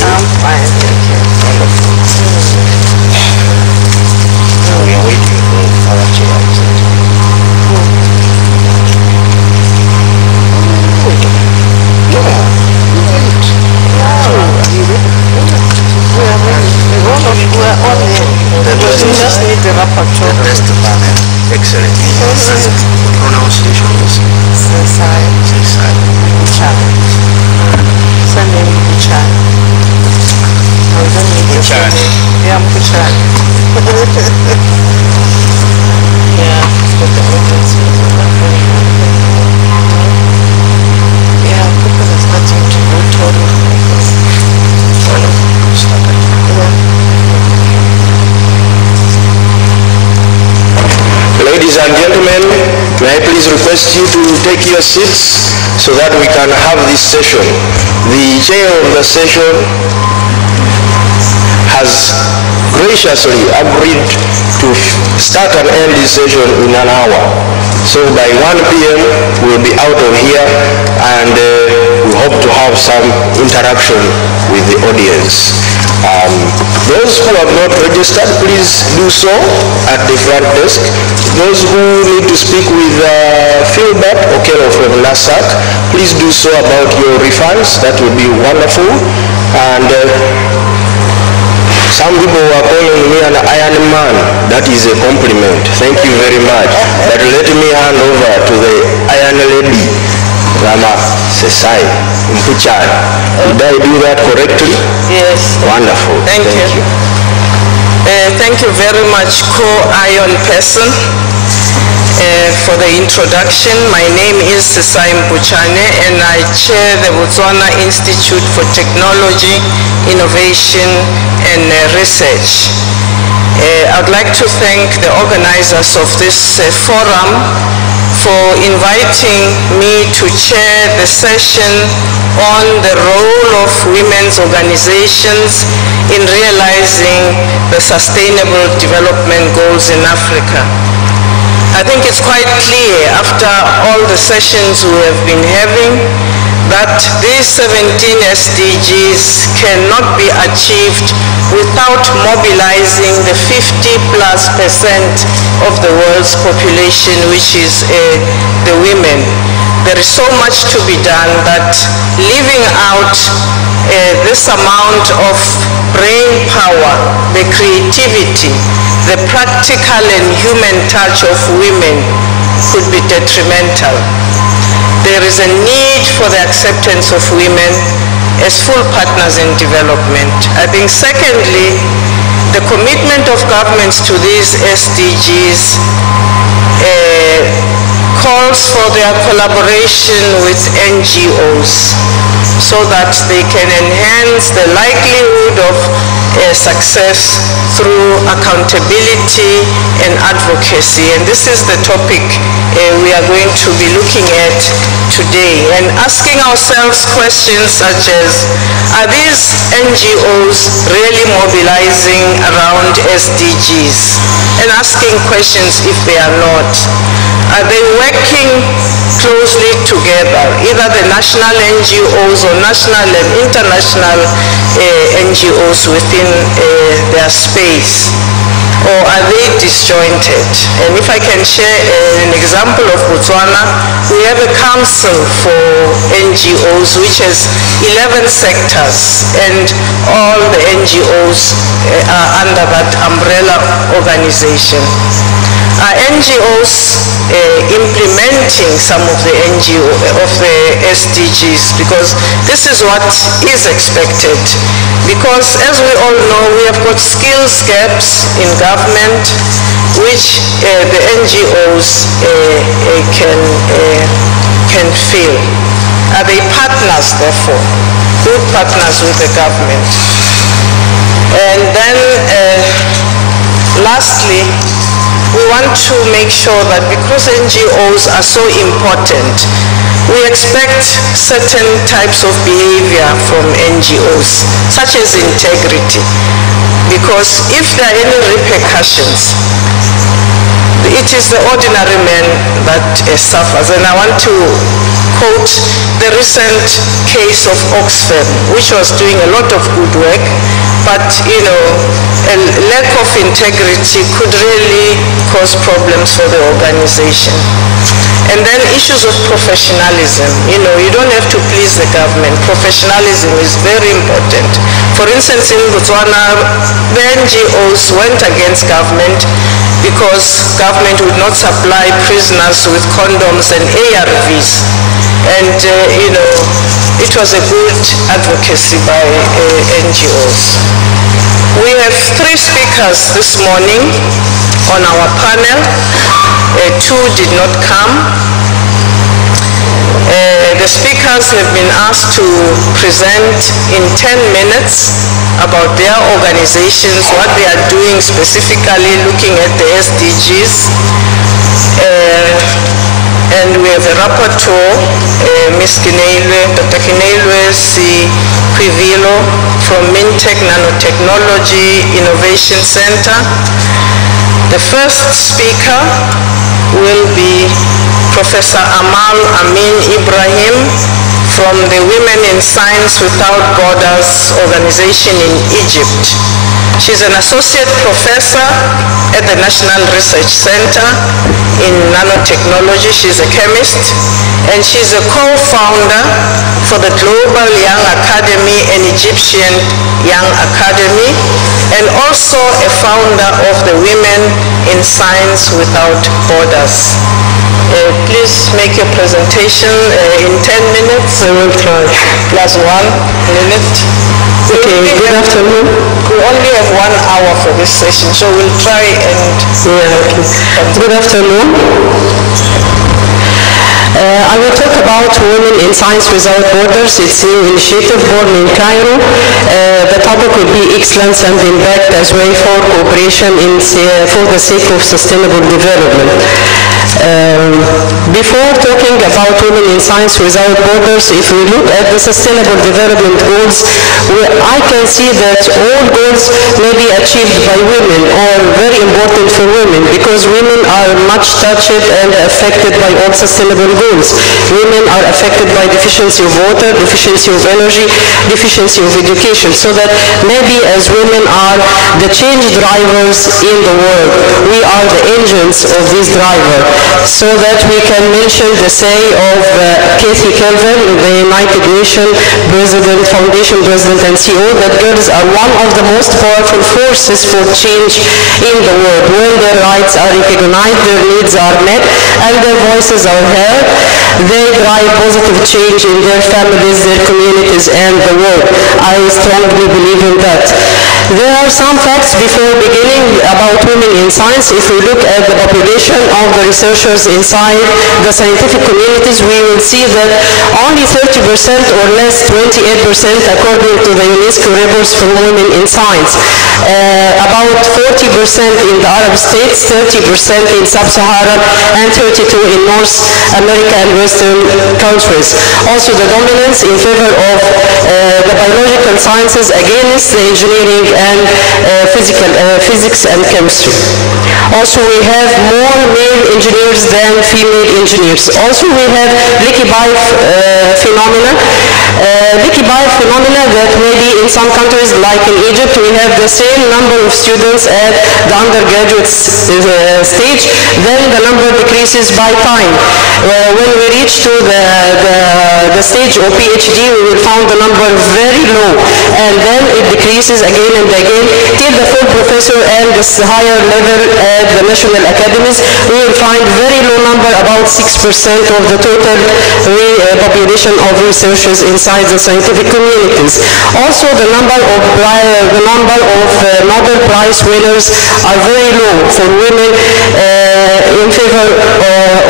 you? I'm fine, thank you. Wonderful. Now we are waiting for our chair. Excellent. Pronunciation is Sesai. Surname Buchane. I don't need your surname. Yeah, I'm Buchane. Yeah. Yeah, people are starting to go taller. Ladies and gentlemen, may I please request you to take your seats so that we can have this session. The chair of the session has graciously agreed to start and end this session in an hour. So by 1 p.m. we'll be out of here, and we hope to have some interaction with the audience. Those who have not registered, please do so at the front desk. Those who need to speak with Philbert Okelo from Nasac, please do so about your refunds. That would be wonderful. And some people are calling me an Iron Man. That is a compliment. Thank you very much. But let me hand over to the Iron Lady, Rama Sesai Mpuchan. Did I do that correctly? Yes. Wonderful. Thank you. Thank you very much, co-Iron person, for the introduction. My name is Sesai Mpuchane, and I chair the Botswana Institute for Technology, Innovation and Research. I'd like to thank the organizers of this forum for inviting me to chair the session on the role of women's organizations in realizing the Sustainable Development Goals in Africa. I think it's quite clear after all the sessions we have been having that these 17 SDGs cannot be achieved without mobilizing the 50+% of the world's population, which is the women. There is so much to be done that leaving out this amount of brain power, the creativity, the practical and human touch of women could be detrimental. There is a need for the acceptance of women as full partners in development. I think secondly, the commitment of governments to these SDGs calls for their collaboration with NGOs so that they can enhance the likelihood of success through accountability and advocacy. And this is the topic we are going to be looking at today, and asking ourselves questions such as, are these NGOs really mobilizing around SDGs? And asking questions if they are not. Are they working closely together, either the national NGOs or national and international NGOs within their space? Or are they disjointed? And if I can share an example of Botswana, we have a council for NGOs which has 11 sectors, and all the NGOs are under that umbrella organization. Are NGOs implementing some of the SDGs? Because this is what is expected. Because as we all know, we have got skills gaps in government, which the NGOs can fill. Are they partners, therefore? Good partners with the government? And then lastly, we want to make sure that because NGOs are so important, we expect certain types of behavior from NGOs, such as integrity. Because if there are any repercussions, it is the ordinary man that suffers. And I want to quote the recent case of Oxfam, which was doing a lot of good work, but a lack of integrity could really cause problems for the organization. And then issues of professionalism. You don't have to please the government. Professionalism is very important. For instance, in Botswana, the NGOs went against government because government would not supply prisoners with condoms and ARVs. And, it was a good advocacy by NGOs. We have 3 speakers this morning on our panel. 2 did not come. The speakers have been asked to present in 10 minutes about their organizations, what they are doing specifically looking at the SDGs. And we have a rapporteur, Ms. Dr. Kineilwe C. Quivilo from Mintech Nanotechnology Innovation Center. The first speaker will be Professor Amal Amin Ibrahim from the Women in Science Without Borders organization in Egypt. She's an associate professor at the National Research Center in Nanotechnology. She's a chemist, and she's a co-founder for the Global Young Academy and Egyptian Young Academy, and also a founder of the Women in Science Without Borders. Please make your presentation in 10 minutes. I will try. Plus 1 minute. Okay, good afternoon. We only have 1 hour for this session, so we'll try and... Good afternoon. I will talk about Women in Science Without Borders. It's a new initiative born in Cairo. The topic will be excellence and impact as way for cooperation for the sake of sustainable development. Before talking about Women in Science Without Borders, if we look at the Sustainable Development Goals, I can see that all goals may be achieved by women or very important for women because women are much touched and affected by all sustainable goals. Women are affected by deficiency of water, deficiency of energy, deficiency of education, so that maybe as women are the change drivers in the world, we are the engines of this driver. So that we can mention the say of Kathy Kelvin, the United Nations President, Foundation President and CEO, that girls are one of the most powerful forces for change in the world. When their rights are recognized, their needs are met, and their voices are heard, they drive positive change in their families, their communities, and the world. I strongly believe in that. There are some facts before beginning about women in science. If we look at the population of the researchers inside the scientific communities, we will see that only 30% or less, 28% according to the UNESCO reports for women in science. About 40% in the Arab states, 30% in Sub-Saharan, and 32% in North America and Western countries. Also the dominance in favor of the biological sciences against the engineering and physics and chemistry. Also we have more male engineers than female engineers. Also we have leaky pipe phenomena. Leaky pipe phenomena that maybe in some countries like in Egypt we have the same number of students at the undergraduate stage, then the number decreases by time. When we reach to the stage of PhD, we will find the number very low, and then it decreases again and again till the full professor and the higher level at the national academies. We will find very low number, about 6% of the total population of researchers inside the scientific communities. Also the number of Nobel Prize winners are very low for women in favor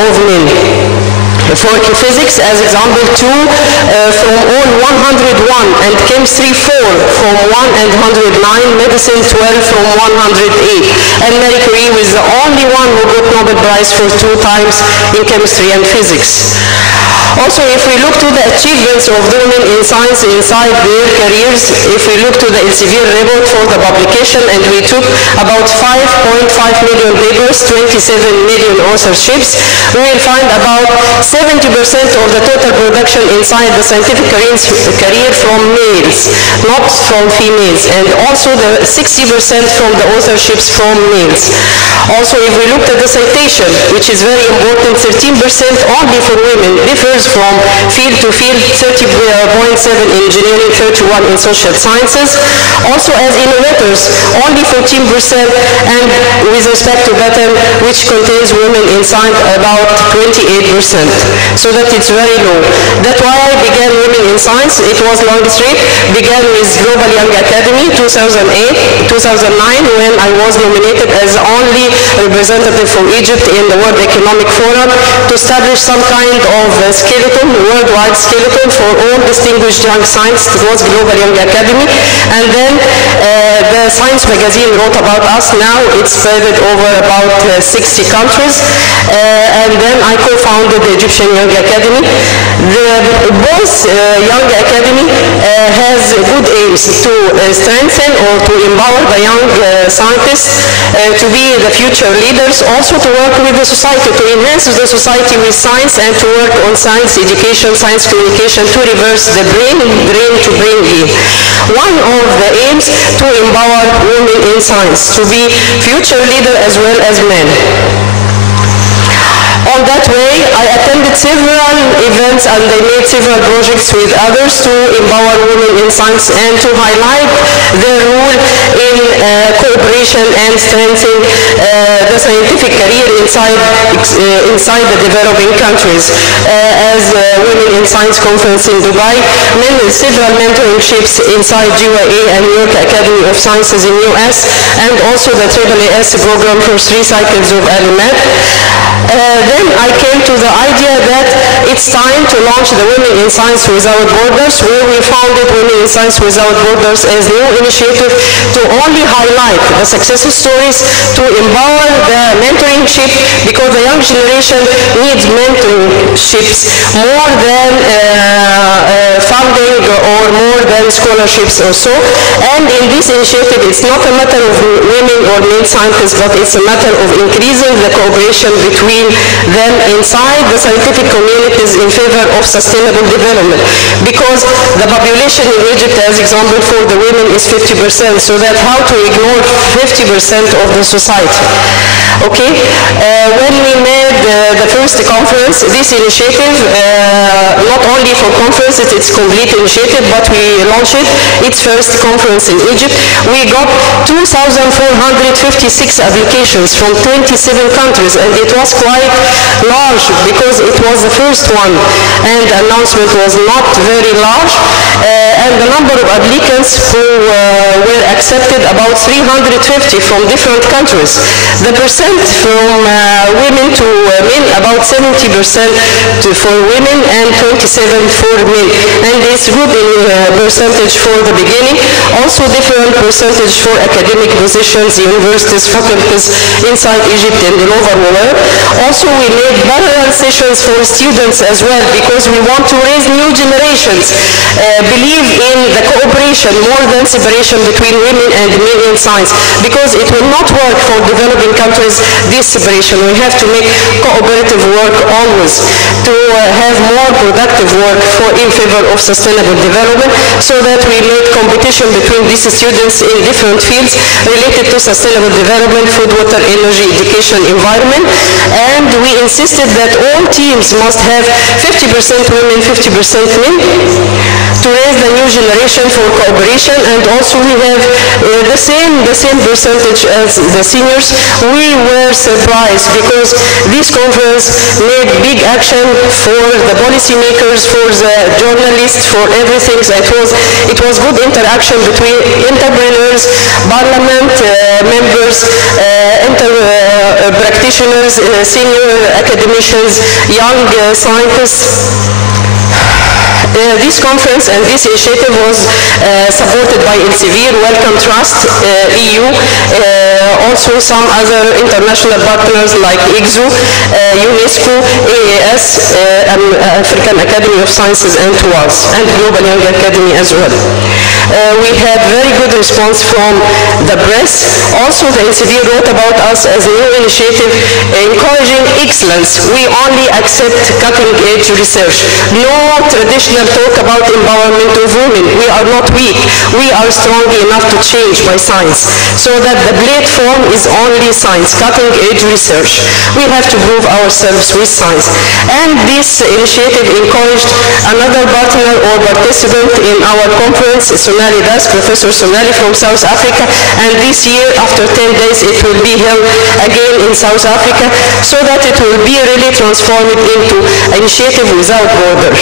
of men. For physics, as example 2, from all 101, and chemistry 4 from 1 and 109, medicine 12 from 108, and Marie Curie was the only one who got Nobel Prize for 2 times in chemistry and physics. Also, if we look to the achievements of the women in science inside their careers, if we look to the Elsevier report for the publication, and we took about 5.5 million papers, 27 million authorships, we will find about 70% of the total production inside the scientific career from males, not from females, and also the 60% from the authorships from males. Also, if we looked at the citation, which is very important, 13% only for women, differs from field to field, 30.7 in engineering, 31 in social sciences. Also, as innovators, only 14%, and with respect to patent, which contains women in science, about 28%. So that it's very low. That's why I began Women in Science. It was long trip, began with Global Young Academy, 2008, 2009, when I was nominated as only representative for Egypt in the World Economic Forum to establish some kind of skeleton, worldwide skeleton for all distinguished young scientists. It was Global Young Academy. And then the Science magazine wrote about us. Now it's spread over about 60 countries. And then I co-founded the Egyptian Young Academy. Both Young Academy has good aims to strengthen or to empower the young scientists to be the future leaders, also to work with the society, to enhance the society with science, and to work on science education, science communication, to reverse the brain drain to brain gain. One of the aims to empower women in science, to be future leader as well as men. On that way, I attended several events and I made several projects with others to empower women in science and to highlight their role in cooperation and strengthening the scientific career inside the developing countries. As Women in Science Conference in Dubai, several mentorships inside GYA and New York Academy of Sciences in US, and also the AAAS program for 3 cycles of ALIMAT. Then I came to the idea that it's time to launch the Women in Science Without Borders, where we founded Women in Science Without Borders as a new initiative to only highlight the success stories, to empower the mentorship, because the young generation needs mentorships more than funding or more than scholarships or so. And in this initiative, it's not a matter of women or men scientists, but it's a matter of increasing the cooperation between them inside the scientific communities in favor of sustainable development. Because the population in Egypt, as example for the women, is 50%, so that how to ignore 50% of the society. Okay, when we made the first conference, this initiative, not only for conferences, it's complete initiative, but we launched it, its first conference in Egypt. We got 2,456 applications from 27 countries, and it was quite large because it was the first one, and the announcement was not very large, and the number of applicants who were accepted, about 350 from different countries. The percent from women to men, about 70% for women and 27% for men, and it's good percentage for the beginning. Also different percentage for academic positions, universities, faculties inside Egypt and all over the world. Also we made parallel sessions for students as well, because we want to raise new generations, believe in the cooperation more than separation between women and men in science, because it will not work for developing countries, this separation. We have to make cooperative work always to have more productive work in favor of sustainable development, so that we make competition between these students in different fields related to sustainable development, food, water, energy, education, environment. And we insisted that all teams must have 50% women, 50% men, to raise the new generation for cooperation. And also we have the same percentage as the seniors. We were surprised because this conference made big action for the policymakers, for the journalists, for everything. So it was good interaction between entrepreneurs, parliament members, practitioners, senior academicians, young scientists. this conference and this initiative was supported by Elsevier, Wellcome Trust, EU, also some other international partners like IGZO, UNESCO, AAS, African Academy of Sciences, and TOAS, and Global Young Academy as well. We had very good response from the press. Also, the Elsevier wrote about us as a new initiative encouraging excellence. We only accept cutting-edge research. No traditional talk about empowerment of women. We are not weak. We are strong enough to change by science. So that the platform is only science, cutting-edge research. We have to prove ourselves with science. And this initiative encouraged another partner or participant in our conference, Professor Sonali from South Africa, and this year, after 10 days, it will be held again in South Africa, so that it will be really transformed into an initiative without border.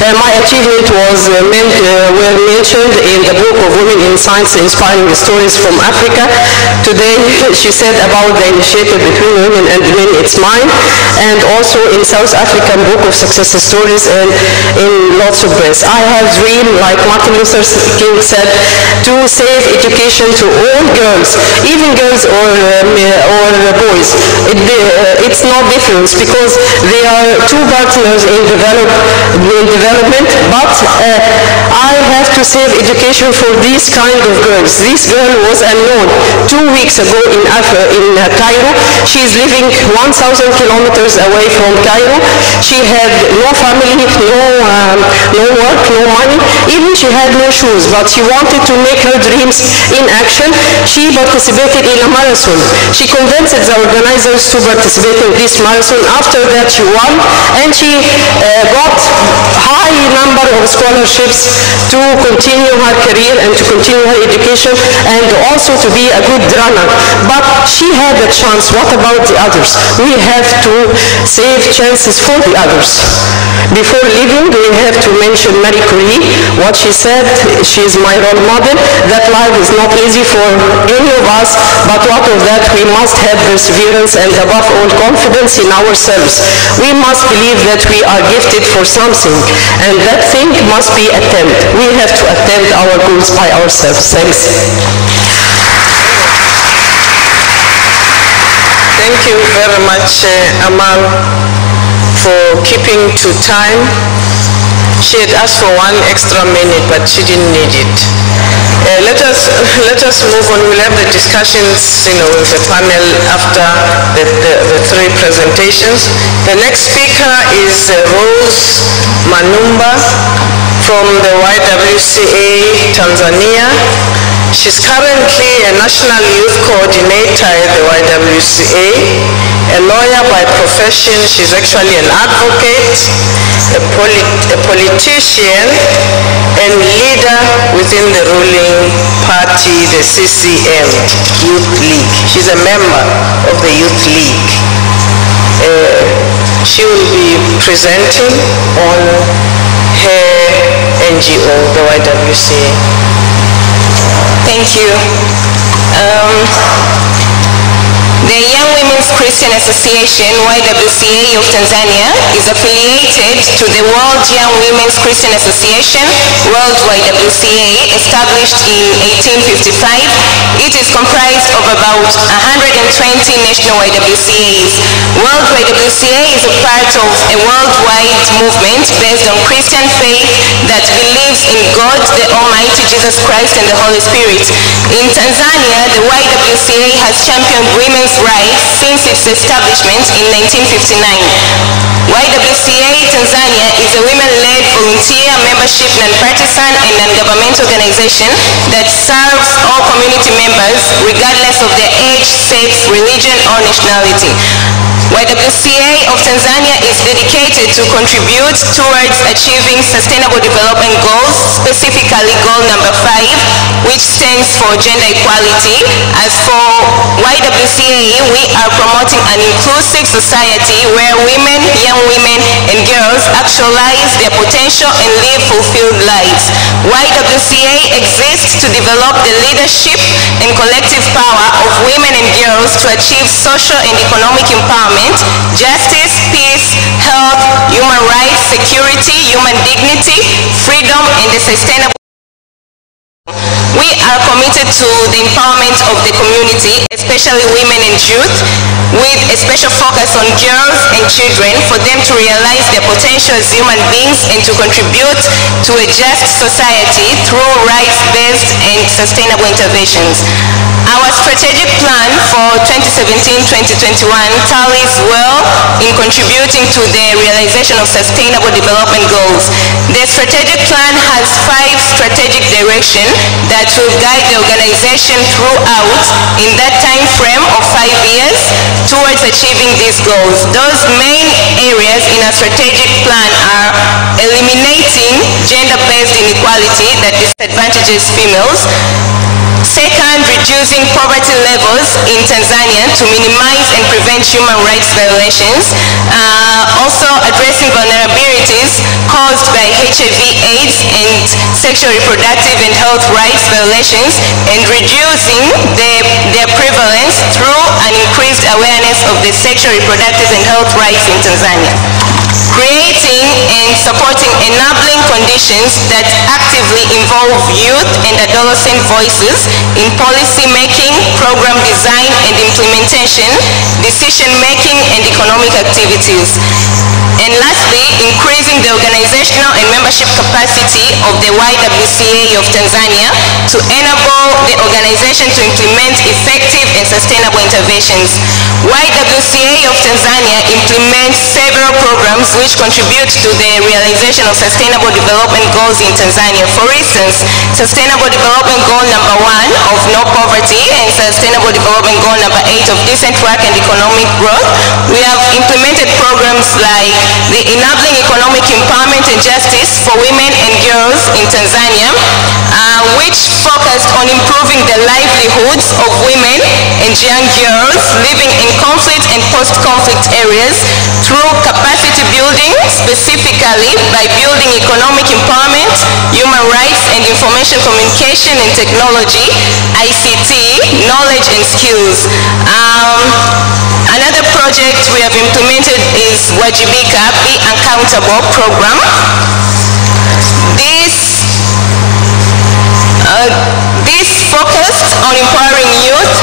My achievement was were mentioned in the book of Women in Science, Inspiring Stories from Africa. Today, she said about the initiative between women and men, it's mine, and also in South African book of success stories and in lots of press. I have dream, like Martin Luther King said, to save education to all girls, even girls or boys. It's no difference because they are two partners in development, but I have to save education for these kind of girls. This girl was unknown 2 weeks ago in Cairo. She is living 1,000 kilometers away from Cairo. She had no family, no work, no money. Even she had no shoes, but she wanted to make her dreams in action. She participated in a marathon. She convinced the organizers to participate in this marathon. After that, she won, and she got high number of scholarships to continue her career and to continue her education and also to be a good runner. But she had a chance. What about the others? We have to save chances for the others. Before leaving, we have to mention Marie Curie. What she said, she is my role model, that life is not easy for any of us, but what of that, we must have perseverance and above all confidence in ourselves. We must believe that we are gifted for something, and that thing must be attempt. We have to attempt our goals by ourselves. Thanks. Thank you very much, Amal, for keeping to time. She had asked for 1 extra minute, but she didn't need it. Let us move on. We'll have the discussions, with the panel after the 3 presentations. The next speaker is Rose Manumba from the YWCA Tanzania. She's currently a National Youth Coordinator at the YWCA, a lawyer by profession. She's actually an advocate, a politician, and leader within the ruling party, the CCM Youth League. She's a member of the Youth League. She will be presenting on her NGO, the YWCA. Thank you. The Young Women's Christian Association, YWCA of Tanzania, is affiliated to the World Young Women's Christian Association, World YWCA, established in 1855. It is comprised of about 120 national YWCAs. World YWCA is a part of a worldwide movement based on Christian faith that believes in God, the Almighty, Jesus Christ, and the Holy Spirit. In Tanzania, the YWCA has championed women's rights since its establishment in 1959. YWCA Tanzania is a women-led volunteer membership non-partisan and non-governmental organization that serves all community members regardless of their age, sex, religion, or nationality. YWCA of Tanzania is dedicated to contribute towards achieving sustainable development goals, specifically goal number 5, which stands for gender equality. As for YWCA, we are promoting an inclusive society where women, young women, and girls actualize their potential and live fulfilled lives. YWCA exists to develop the leadership and collective power of women and girls to achieve social and economic empowerment empowerment, justice, peace, health, human rights, security, human dignity, freedom, and the sustainable. We are committed to the empowerment of the community, especially women and youth, with a special focus on girls and children for them to realize their potential as human beings and to contribute to a just society through rights-based and sustainable interventions. Our strategic plan for 2017-2021 tallies well in contributing to the realization of sustainable development goals. The strategic plan has 5 strategic directions that will guide the organization throughout in that time frame of 5 years towards achieving these goals. Those main areas in our strategic plan are eliminating gender-based inequality that disadvantages females. Second, reducing poverty levels in Tanzania to minimize and prevent human rights violations. Also addressing vulnerabilities caused by HIV/AIDS and sexual reproductive and health rights violations and reducing their prevalence through an increased awareness of the sexual reproductive and health rights in Tanzania. Creating and supporting enabling conditions that actively involve youth and adolescent voices in policy making, program design and implementation, decision making and economic activities. And lastly, increasing the organizational and membership capacity of the YWCA of Tanzania to enable the organization to implement effective and sustainable interventions. YWCA of Tanzania implements several programs which contribute to the realization of sustainable development goals in Tanzania. For instance, Sustainable Development Goal number 1 of no poverty and Sustainable Development Goal number 8 of decent work and economic growth. We have implemented programs like the Enabling Economic Empowerment and Justice for Women and Girls in Tanzania, which focused on improving the livelihoods of women and young girls living in conflict and post-conflict areas through capacity building, specifically by building economic empowerment, human rights and information communication and technology, ICT, knowledge and skills. Another project we have implemented is Wajibika, Be Accountable program. This focused on empowering youth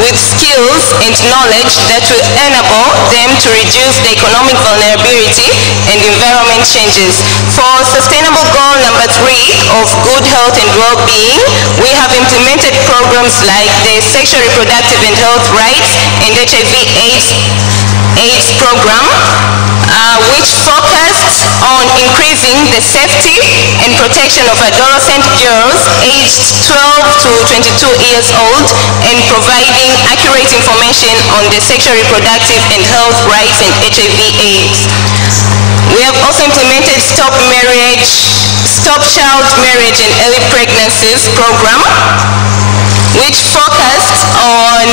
with skills and knowledge that will enable them to reduce the economic vulnerability and environment changes. For sustainable goal number 3 of good health and well-being, we have implemented programs like the Sexual Reproductive and Health Rights and HIV/AIDS program, which focused on increasing the safety and protection of adolescent girls aged 12 to 22 years old and providing accurate information on the sexual reproductive and health rights and HIV/AIDS. We have also implemented Stop Child Marriage and Early Pregnancies program, which focused on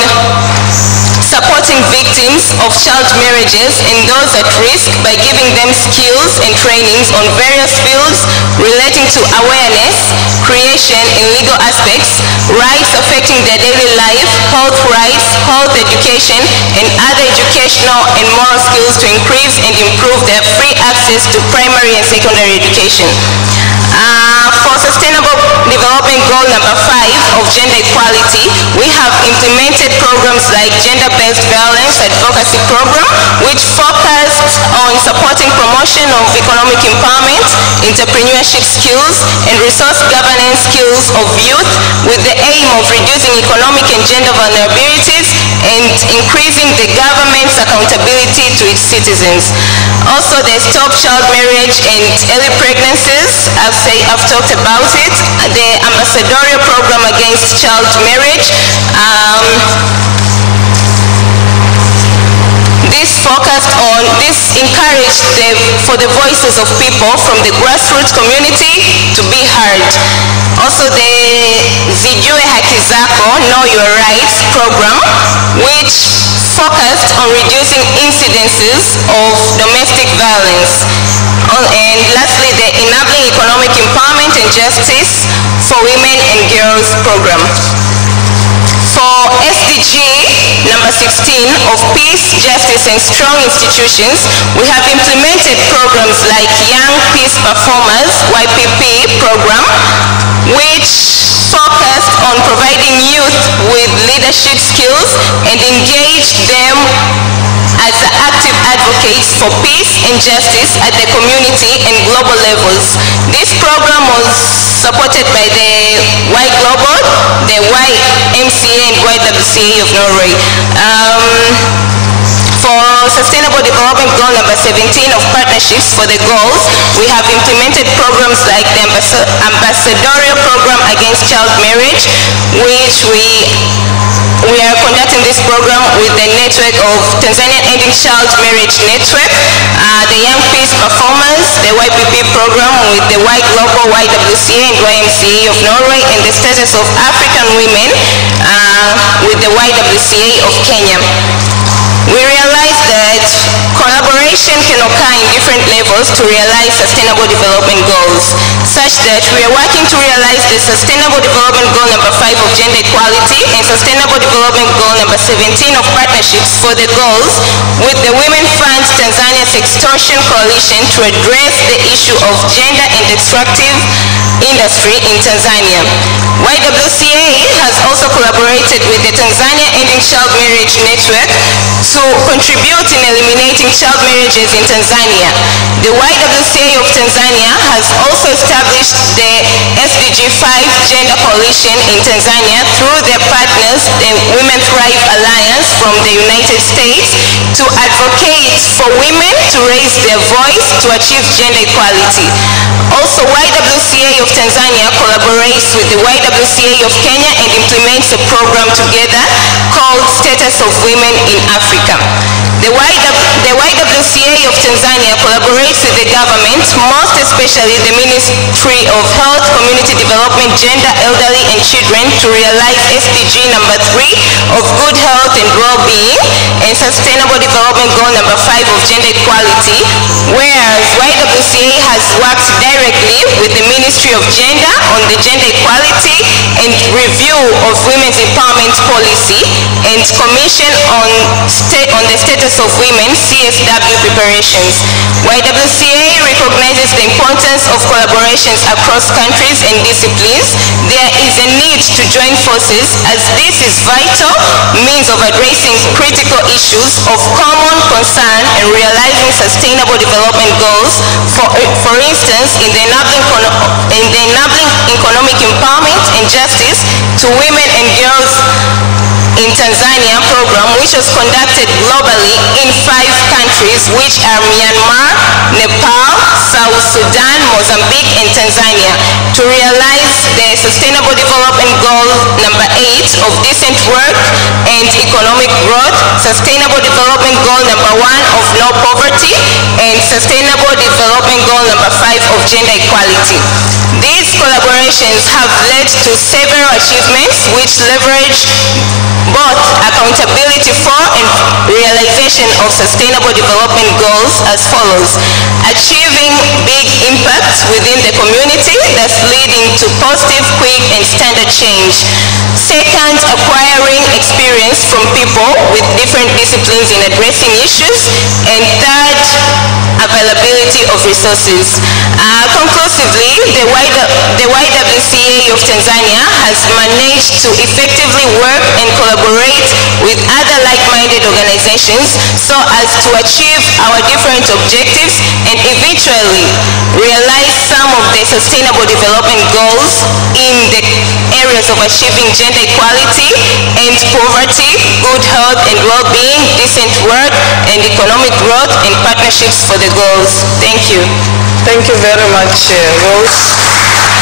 supporting victims of child marriages and those at risk by giving them skills and trainings on various fields relating to awareness, creation and legal aspects, rights affecting their daily life, health rights, health education, and other educational and moral skills to increase and improve their free access to primary and secondary education. For Sustainable Development Goal number 5 of gender equality, we have implemented programs like Gender-Based Violence Advocacy Program, which focused on supporting promotion of economic empowerment, entrepreneurship skills, and resource governance skills of youth with the aim of reducing economic and gender vulnerabilities and increasing the government's accountability to its citizens. Also, the Stop Child Marriage and Early Pregnancies, I've talked about it. The ambassadorial program against child marriage. This encouraged for the voices of people from the grassroots community to be heard. Also, the Zijue Haki Zako, Know Your Rights program, which focused on reducing incidences of domestic violence. And lastly, the Enabling Economic Empowerment and Justice for Women and Girls program. For SDG number 16 of peace, justice, and strong institutions, we have implemented programs like Young Peace Performers, YPP program, which focused on providing youth with leadership skills and engaged them as active advocates for peace and justice at the community and global levels. This program was supported by the Y Global, the YMCA, and YWCA of Norway. For Sustainable Development Goal number 17 of partnerships for the goals, we have implemented programs like the Ambassadorial Program Against Child Marriage, which we are conducting this program with the network of Tanzanian Ending Child Marriage Network, the Young Peace Performers, the YPP program with the Y Global, YWCA, and YMCA of Norway, and the status of African women with the YWCA of Kenya. We realize that collaboration can occur in different levels to realize sustainable development goals, such that we are working to realize the Sustainable Development Goal number 5 of gender equality and Sustainable Development Goal number 17 of partnerships for the goals with the Women Funds Tanzania Sextortion Coalition to address the issue of gender and extractive industry in Tanzania. YWCA has also collaborated with the Tanzania Ending Child Marriage Network to contribute in eliminating child marriages in Tanzania. The YWCA of Tanzania has also established the SDG 5 Gender Coalition in Tanzania through their partners, the Women Thrive Alliance from the United States, to advocate for women to raise their voice to achieve gender equality. Also, YWCA of Tanzania collaborates with the YWCA of Kenya and implements a program together called Status of Women in Africa. The YWCA of Tanzania collaborates with the government, most especially the Ministry of Health, Community Development, Gender, Elderly, and Children to realize SDG number 3 of good health and well-being and Sustainable Development Goal number 5 of gender equality, whereas YWCA has worked directly with the Ministry of Gender on the gender equality and review of women's empowerment policy and Commission on the Status of Women, CSW preparations. YWCA recognizes the importance of collaborations across countries and disciplines. There is a need to join forces as this is vital means of addressing critical issues of common concern and realizing sustainable development goals, for instance, in the enabling economic empowerment and justice to women and girls in Tanzania program, which was conducted globally in 5 countries, which are Myanmar, Nepal, South Sudan, Mozambique, and Tanzania, to realize the Sustainable Development Goal number 8 of decent work and economic growth, Sustainable Development Goal number 1 of no poverty, and Sustainable Development Goal number 5 of gender equality. These collaborations have led to several achievements which leverage both accountability for and realization of sustainable development goals as follows: achieving big impacts within the community that's leading to positive, quick, and standard change. Second, acquiring experience from people with different disciplines in addressing issues. And third, availability of resources. Conclusively, the YWCA of Tanzania has managed to effectively work and collaborate with other like-minded organizations so as to achieve our different objectives and eventually realize some of the sustainable development goals in the areas of achieving gender equality and poverty, good health and well-being, decent work and economic growth, and partnerships for the goals. Thank you. Thank you very much, Rose,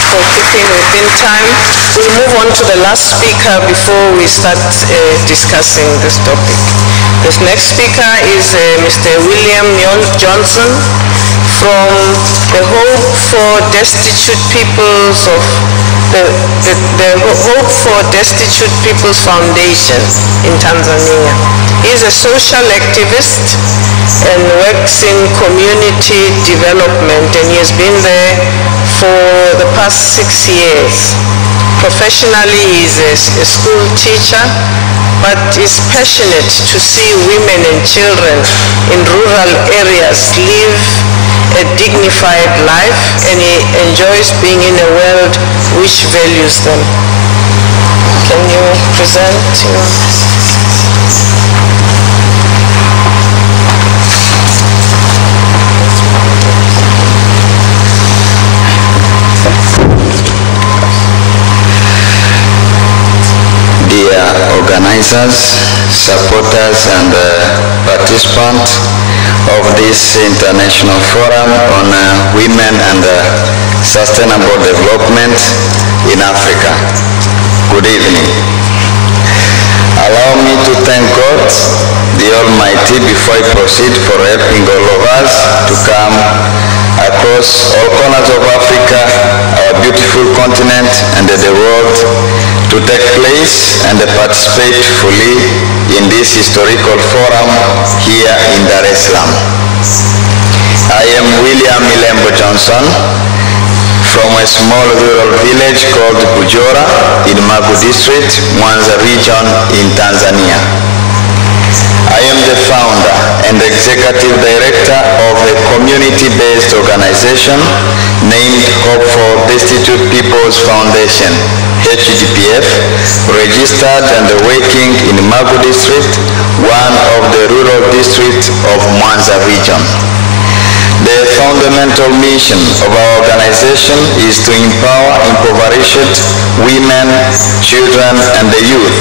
for keeping within time. We'll move on to the last speaker before we start discussing this topic. This next speaker is Mr. William Johnson from the Hope for Destitute Peoples of the Hope for Destitute Peoples Foundation in Tanzania. He is a social activist and works in community development, and he has been there for the past 6 years. Professionally, he is a school teacher, but is passionate to see women and children in rural areas live a dignified life, and he enjoys being in a world which values them. Can you present your... Dear organizers, supporters and participants of this international forum on women and sustainable development in Africa, good evening. Allow me to thank God, the Almighty, before I proceed, for helping all of us to come across all corners of Africa, our beautiful continent, and the world, to take place and participate fully in this historical forum here in Dar es Salaam. I am William Milembo Johnson from a small rural village called Bujora in Magu District, Mwanza region in Tanzania. I am the founder and executive director of a community-based organization named Hope for Destitute People's Foundation, HDPF, registered and working in Magu District, one of the rural districts of Mwanza region. The fundamental mission of our organization is to empower impoverished women, children, and the youth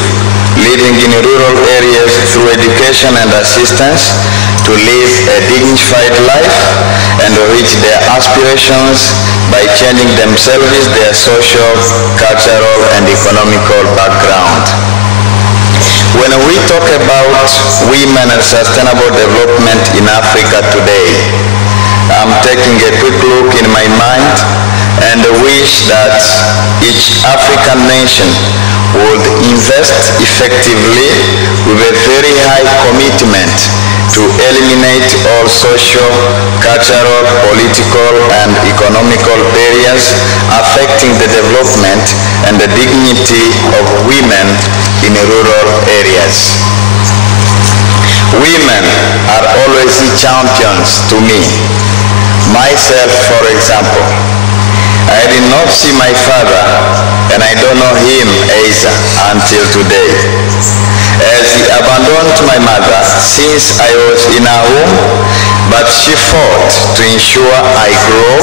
living in rural areas through education and assistance to live a dignified life and reach their aspirations by changing themselves, their social, cultural, and economical background. When we talk about women and sustainable development in Africa today, I'm taking a quick look in my mind and wish that each African nation would invest effectively with a very high commitment to eliminate all social, cultural, political, and economical barriers affecting the development and the dignity of women in rural areas. Women are always champions to me. Myself, for example, I did not see my father, and I don't know him either until today, as he abandoned my mother since I was in her womb, but she fought to ensure I grow,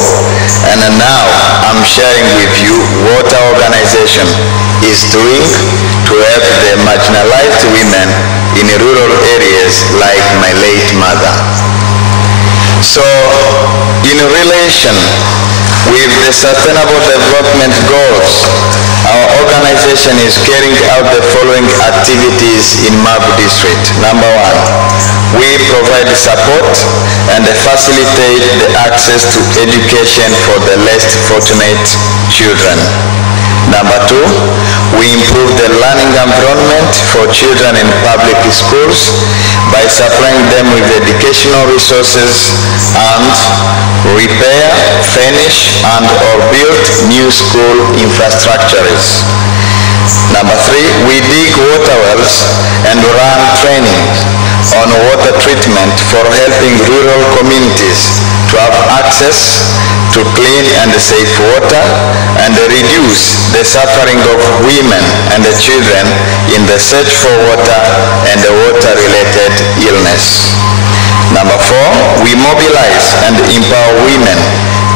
and now I'm sharing with you what our organization is doing to help the marginalized women in rural areas like my late mother. So, in relation with the Sustainable Development Goals, our organization is carrying out the following activities in Magu District. Number one, we provide support and facilitate the access to education for the less fortunate children. Number two, we improve the learning environment for children in public schools by supplying them with educational resources and repair, furnish, and or build new school infrastructures. Number three, we dig water wells and run training on water treatment for helping rural communities to have access to clean and safe water and reduce the suffering of women and the children in the search for water and the water-related illness. Number four, we mobilize and empower women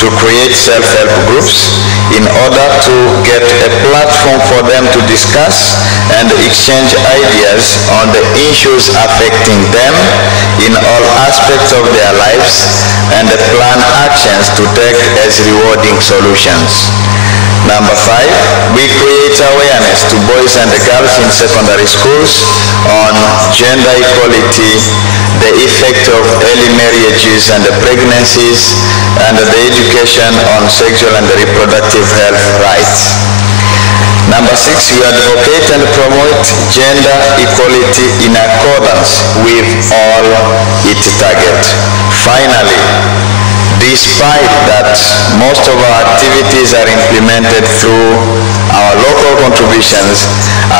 to create self-help groups in order to get a platform for them to discuss and exchange ideas on the issues affecting them in all aspects of their lives and plan actions to take as rewarding solutions. Number five, we create awareness to boys and girls in secondary schools on gender equality, the effect of early marriages and pregnancies, and the education on sexual and reproductive health rights. Number six, we advocate and promote gender equality in accordance with all its targets. Finally, despite that most of our activities are implemented through our local contributions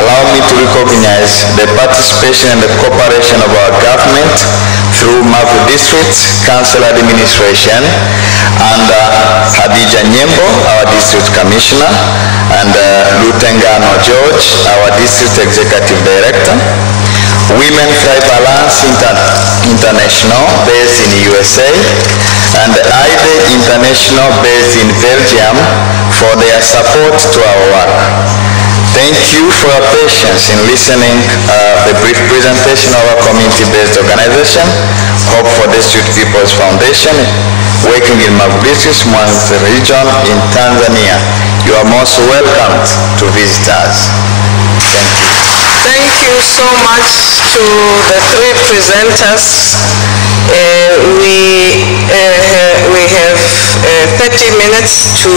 allow me to recognize the participation and the cooperation of our government through Mavu District Council Administration and Hadija Nyembo, our District Commissioner, and Lutengano George, our District Executive Director, Women Thrive Alliance International, based in the USA, and IDE International, based in Belgium, for their support to our work. Thank you for your patience in listening the brief presentation of our community-based organization, Hope for District People's Foundation, working in Mavudistrict, Mwanza region in Tanzania. You are most welcomed to visit us. Thank you. Thank you so much to the three presenters. We have 30 minutes to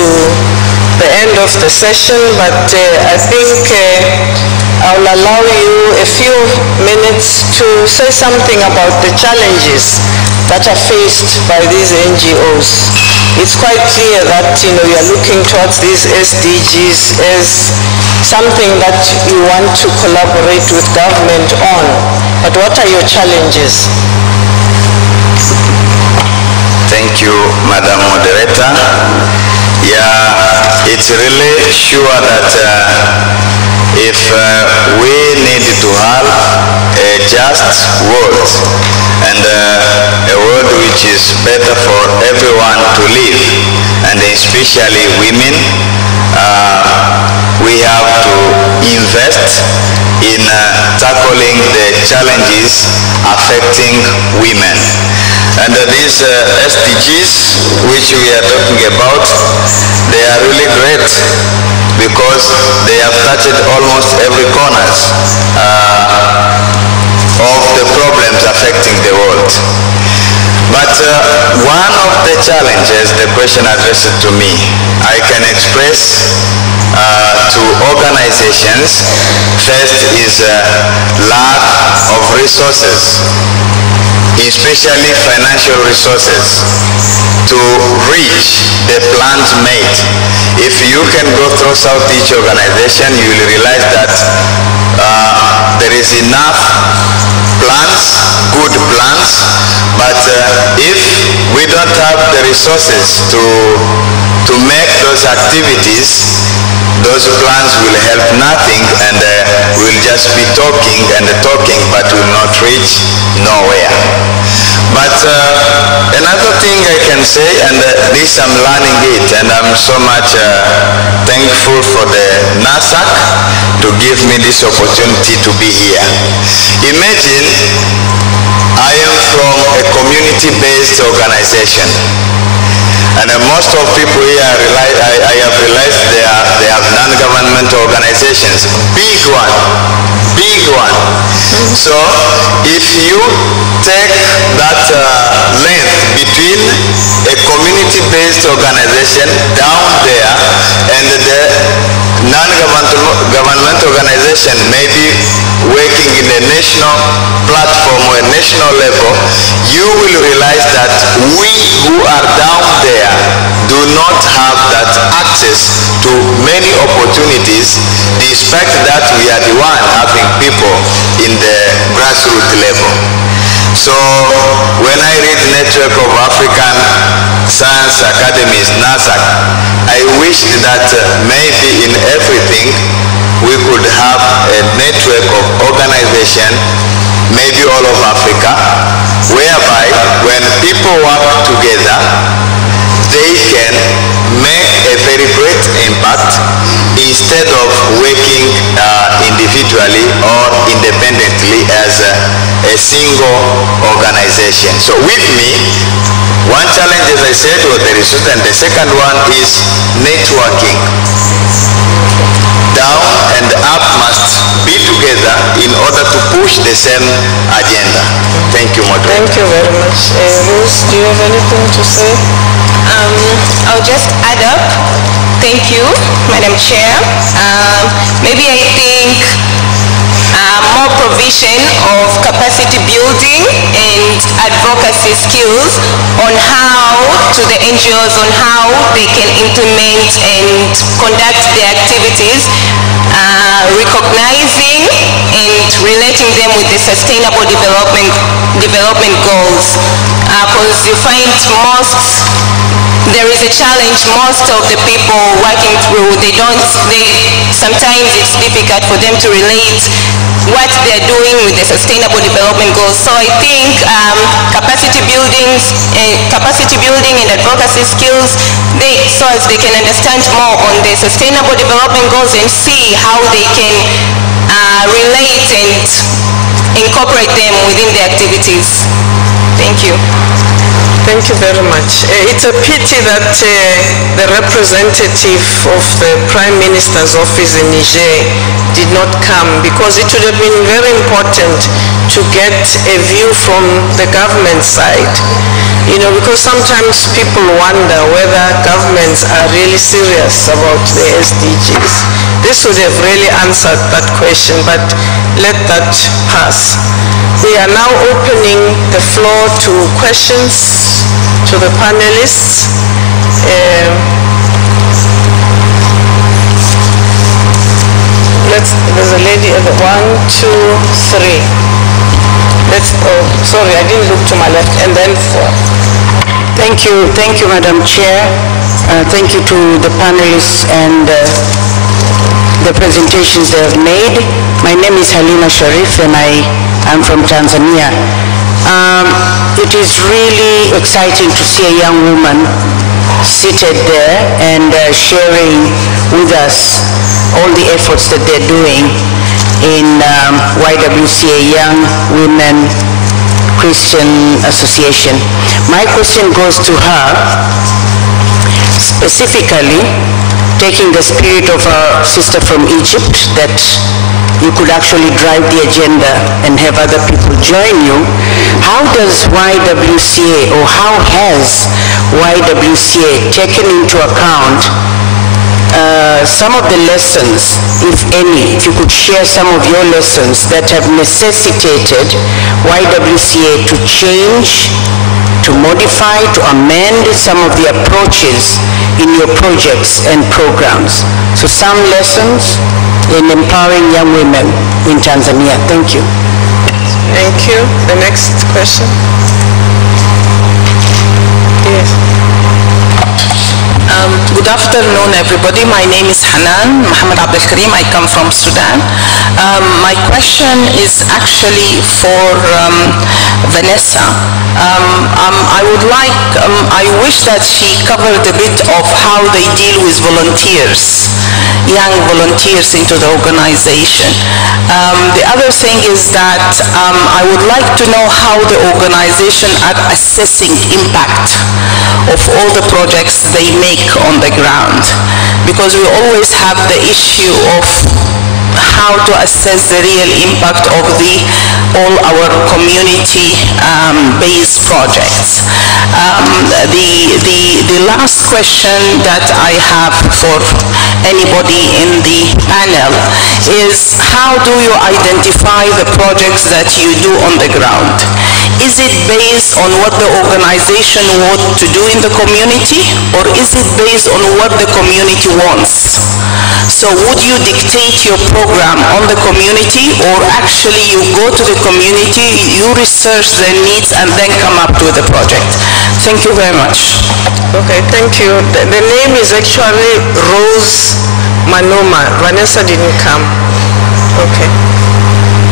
the end of the session, but I think I'll allow you a few minutes to say something about the challenges that are faced by these NGOs. It's quite clear that you're looking towards these SDGs as something that you want to collaborate with government on. But what are your challenges? Thank you, Madam Moderator. Yeah, it's really sure that if we need to have a just world and a world which is better for everyone to live, and especially women, we have to invest in tackling the challenges affecting women. And these SDGs which we are talking about, they are really great because they have touched almost every corners of the problems affecting the world. But one of the challenges the question addressed to me, I can express to organizations. First is lack of resources, especially financial resources, to reach the plans made. If you can go through each organization, you will realize that there is enough plans, good plans, but if we don't have the resources to make those activities, those plans will help nothing, and we'll just be talking and talking, but will not reach nowhere. But another thing I can say, and this I'm learning it, and I'm so much thankful for the Nasac to give me this opportunity to be here. Imagine I am from a community-based organization. And most of people here, I have realized they have non-governmental organizations, big one. So if you take that length between a community-based organization down there and the non-governmental organization maybe working in a national platform or a national level, you will realize that we who are down there do not have that access to many opportunities, despite that we are the one having people in the grassroots level. So when I read Network of African Science Academies, Nasac, I wish that maybe in everything we could have a network of organization, maybe all of Africa, whereby when people work together, they can make a very great impact instead of working individually or independently as a single organization. So with me, one challenge, as I said, was the resource, and the second one is networking. Down and up must be together in order to push the same agenda. Thank you, Moderator. Thank you very much. Rose, do you have anything to say? I'll just add up. Thank you, Madam Chair. Maybe I think more provision of capacity building and advocacy skills on how to the NGOs on how they can implement and conduct their activities, recognizing and relating them with the sustainable development goals. Because you find there is a challenge most of the people working through, sometimes it's difficult for them to relate what they're doing with the sustainable development goals. So I think capacity building and advocacy skills, so as they can understand more on the sustainable development goals and see how they can relate and incorporate them within their activities. Thank you. Thank you very much. It's a pity that the representative of the Prime Minister's office in Niger did not come, because it would have been very important to get a view from the government side. You know, because sometimes people wonder whether governments are really serious about the SDGs. This would have really answered that question, but let that pass. We are now opening the floor to questions to the panelists. There's a lady at the 1, 2, 3. Sorry, I didn't look to my left, and then 4. Thank you, Madam Chair. Thank you to the panelists and the presentations they have made. My name is Halima Sharif, and I'm from Tanzania. It is really exciting to see a young woman seated there and sharing with us all the efforts that they're doing in YWCA, Young Women Christian Association. My question goes to her, specifically taking the spirit of our sister from Egypt, that you could actually drive the agenda and have other people join you. How does YWCA, or how has YWCA taken into account some of the lessons, if any, if you could share some of your lessons that have necessitated YWCA to change, to modify, to amend some of the approaches in your projects and programs? So some lessons in empowering young women in Tanzania. Thank you. Thank you. The next question. Yes. Good afternoon, everybody. My name is Hanan Mohammed Abdel Karim. I come from Sudan. My question is actually for Vanessa. I wish that she covered a bit of how they deal with volunteers, young volunteers into the organization. The other thing is that I would like to know how the organization are assessing impact of all the projects they make on the ground, because we always have the issue of how to assess the real impact of all our community-based projects. The last question that I have for anybody in the panel is, how do you identify the projects that you do on the ground? Is it based on what the organization wants to do in the community, or is it based on what the community wants? So would you dictate your program on the community, or actually you go to the community, you research their needs, and then come up with a project? Thank you very much. Okay, thank you. The name is actually Rose Manoma. Vanessa didn't come. Okay.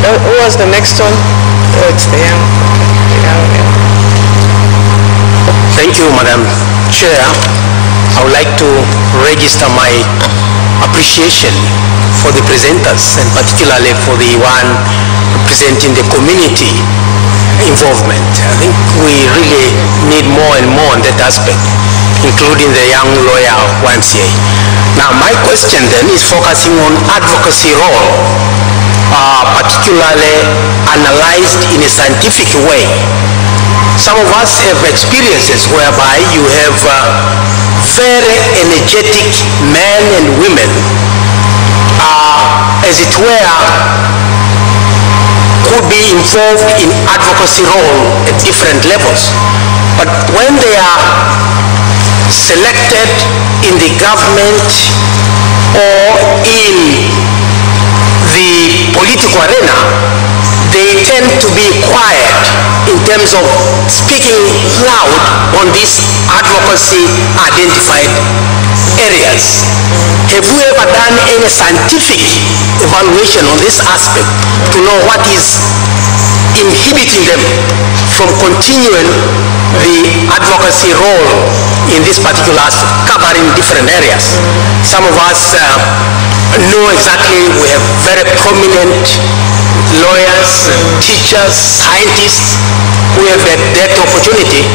Who was the next one? Oh, it's the young. Thank you, Madam Chair. I would like to register my appreciation for the presenters, and particularly for the one representing the community involvement. I think we really need more and more on that aspect, including the young lawyer YMCA. Now, my question then is focusing on advocacy role, particularly analyzed in a scientific way. Some of us have experiences whereby you have very energetic men and women, as it were, could be involved in advocacy role at different levels. But when they are selected in the government or in the political arena, they tend to be quiet in terms of speaking loud on these advocacy identified areas. Have you ever done any scientific evaluation on this aspect to know what is inhibiting them from continuing the advocacy role in this particular aspect, covering different areas? Some of us know exactly, we have very prominent lawyers, teachers, scientists who have had that opportunity,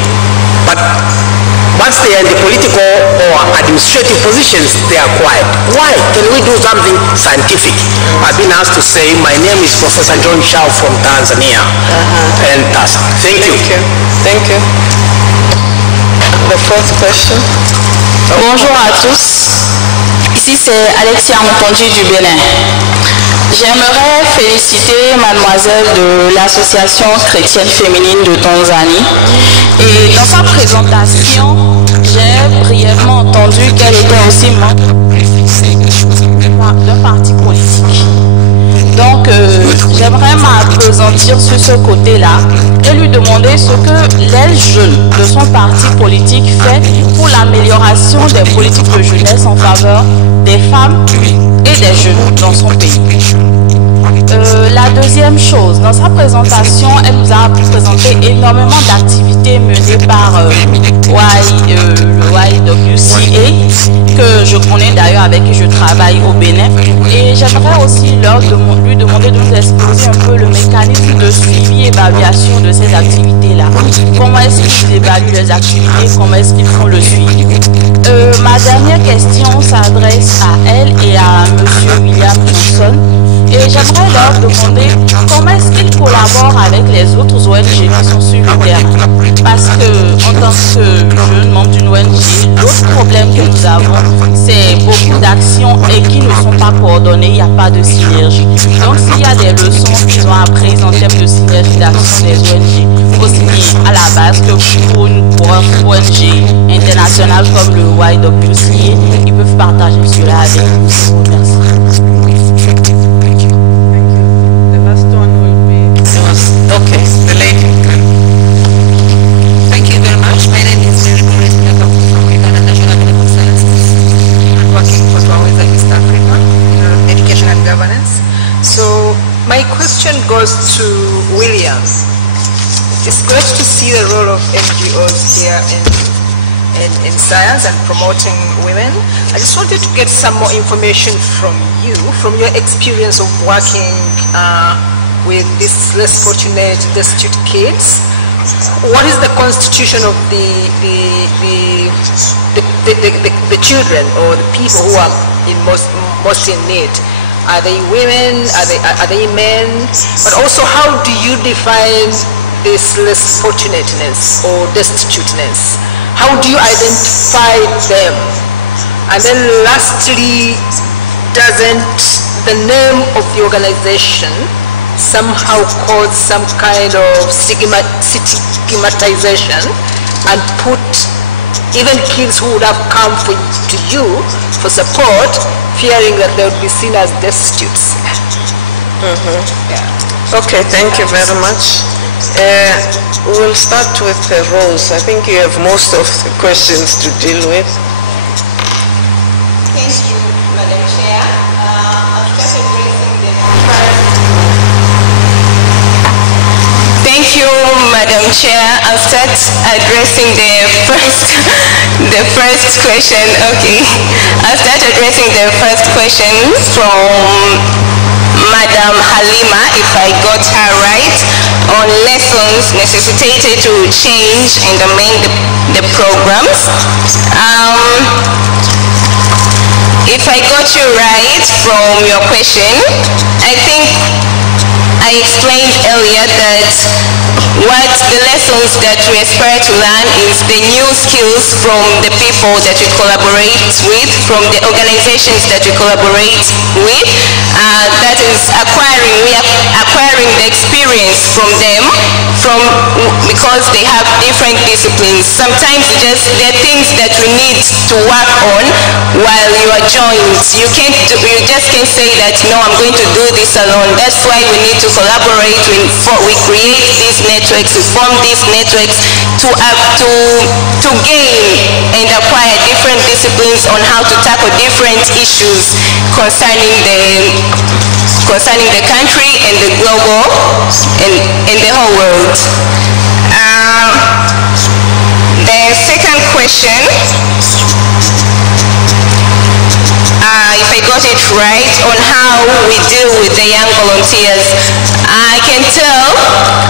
but once they are in the political or administrative positions, they are quiet. Why? Can we do something scientific? I've been asked to say, my name is Professor John Shao from Tanzania and Nasac. Thank you. Thank you. The fourth question. Bonjour à tous. Ici c'est Alexia Montonji du Bénin. J'aimerais féliciter mademoiselle de l'association chrétienne féminine de Tanzanie. Et dans sa présentation, j'ai brièvement entendu qu'elle était aussi membre d'un parti politique. Donc, j'aimerais m'appesantir sur ce côté-là et lui demander ce que les jeunes de son parti politique fait pour l'amélioration des politiques de jeunesse en faveur des femmes et des jeunes dans son pays. La deuxième chose, dans sa présentation, elle nous a présenté énormément d'activités menées par le YWCA, que je connais d'ailleurs, avec qui je travaille au Bénin. Et j'aimerais aussi lui demander de nous exposer un peu le mécanisme de suivi et évaluation de ces activités-là. Comment est-ce qu'ils évaluent les activités, comment est-ce qu'ils font le suivi. Ma dernière question s'adresse à elle et à M. William Johnson. Et j'aimerais leur demander comment est-ce qu'ils collaborent avec les autres ONG qui sont sur le terrain. Parce que, en tant que jeune membre d'une ONG, l'autre problème que nous avons, c'est beaucoup d'actions et qui ne sont pas coordonnées, il n'y a pas de synergie. Donc s'il y a des leçons qu'ils ont apprises en termes de synergie d'action des ONG, aussi bien à la base que pour une ONG internationale comme le YWCA, ils peuvent partager cela avec nous. Merci. Okay, the lady. Thank you very much. My name is from Uganda National Academy of Sciences. I'm working for Swahili East Africa in education and governance. So my question goes to William. It's great to see the role of NGOs here in science and promoting women. I just wanted to get some more information from you, from your experience of working with these less fortunate, destitute kids. What is the constitution of the children or the people who are most in need? Are they women? Are they men? But also, how do you define this less fortunateness or destituteness? How do you identify them? And then lastly, doesn't the name of the organization somehow cause some kind of stigmatization and put even kids who would have come to you for support, fearing that they would be seen as destitutes? Yeah. Okay, thank you very much. We'll start with Rose. I think you have most of the questions to deal with. Thank you, Madam Chair. Thank you, Madam Chair. I'll start addressing the first question. Okay. I'll start addressing the first question from Madam Halima, if I got her right, on lessons necessitated to change and amend the programs. If I got you right from your question, I think I explained earlier that what the lessons that we aspire to learn is the new skills from the people that we collaborate with, from the organizations that we collaborate with. That is we are acquiring the experience from them, because they have different disciplines. Sometimes there are things that we need to work on while you are joined. You just can't say that, no, I'm going to do this alone. That's why we need to collaborate. We create these networks, we form these networks to gain and acquire different disciplines on how to tackle different issues concerning the country and the global and the whole world. The second question, if I got it right, on how we deal with the young volunteers. I can tell